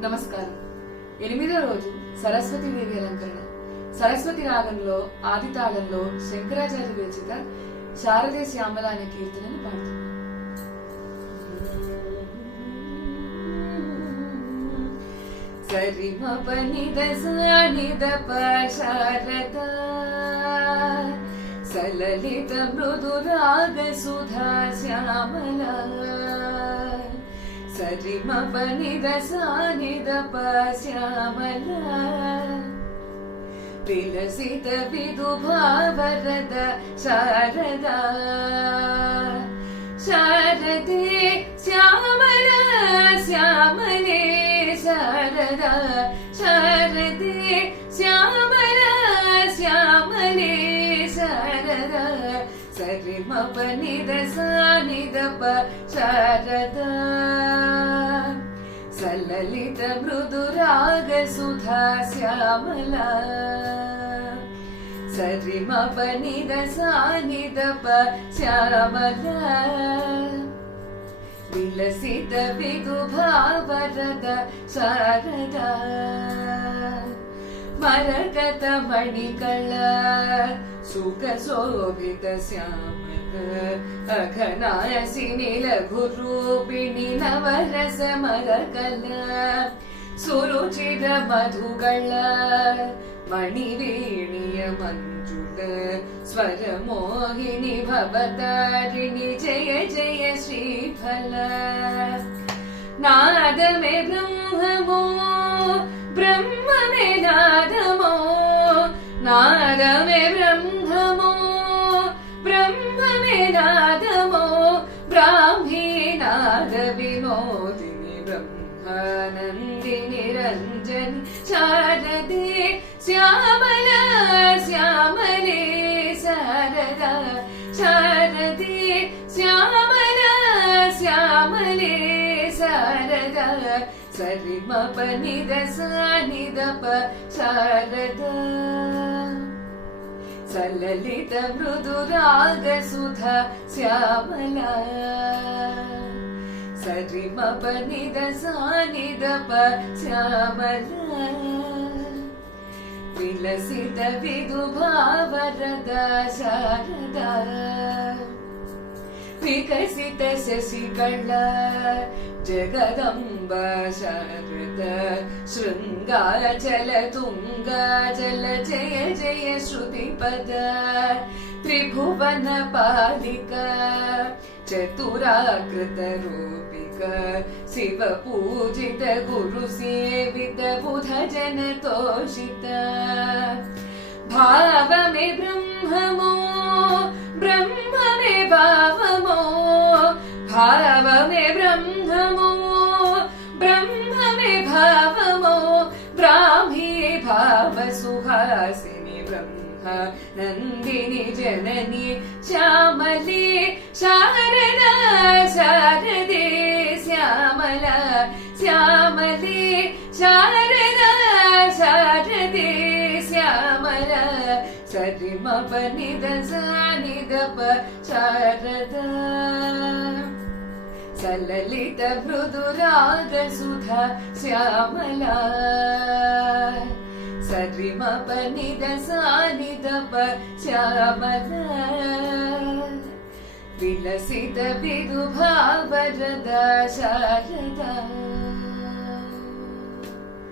నమస్కారం. 8వ రోజు సరస్వతి దేవి అలంకరణ. సరస్వతి రాగంలో ఆది తాళంలో శంకరాచార్య విరచిత శారదే శ్యామల అనే కీర్తనను పాడుతున్నాను. సరిమ పనిద సానిద శారద సలలిత మృదు రాగ సుధా శ్యామల సరిమ పనిద సానిద శ్యామల విలసిత విదుభావరద శారద శారదే శ్యామల శ్యామలే శారద శారదే శ్యామల శ్యామలే శారద సరిమ పనిద సానిద శారద సలలిత మృదు రాగ సుధా శ్యామల సరిమ పనిద సానిద శ్యామల విలసిత విదుభావరద శారద మరకత మణికళ సుఖ శోభిత శ్యామల అఘనాసిని లఘు రూపిణి నవరస మరకళ సురుచిర మధుಗಳ మణివేణియ మంజుల స్వర మోహిని భవతారిణి జయ జయ శ్రీఫల నాదమే బ్రహ్మమో బ్రహ్మమే నాదమో నాదమే బ్రహ్మమో బ్రహ్మమే నాదమో బ్రాహ్మీ నాద వినోదిని బ్రహ్మానందిని రంజని శారదే శ్యామల శ్యామలే శారద శారదే శ్యామల శ్యామలే శారద సరిమ పనిద సానిద శారద సలలిత మృదు రాగ సుధా శ్యామల సరిమ పనిద సానిద శ్యామల విలసిత విదుభావరద శారద వికసిత శశికళ జగదంబ శారద శృంగాచల తుంగాచల జయ జయ శ్రుతిపద త్రిభువన పాలిక చతురాకృత రూపిక శివ పూజిత గురు సేవిత బుధ జన తోషిత భావమే బ్రహ్మమో బ్రహ్మమే భావమో భావమే బ్రహ్మమో బ్రహ్మమే భావమో బ్రాహ్మీ భావ సుహాసిని బ్రహ్మ నందిని జనని శ్యామలే శారద శారదే శ్యామల శ్యామలే శారద శారదే శ్యామల సరిమ పనిద సానిద శారద సలలిత మృదు రాగ సుధా శ్యామల సరిమ పనిద సానిద శ్యామల విలసిత విదుభావరద శారద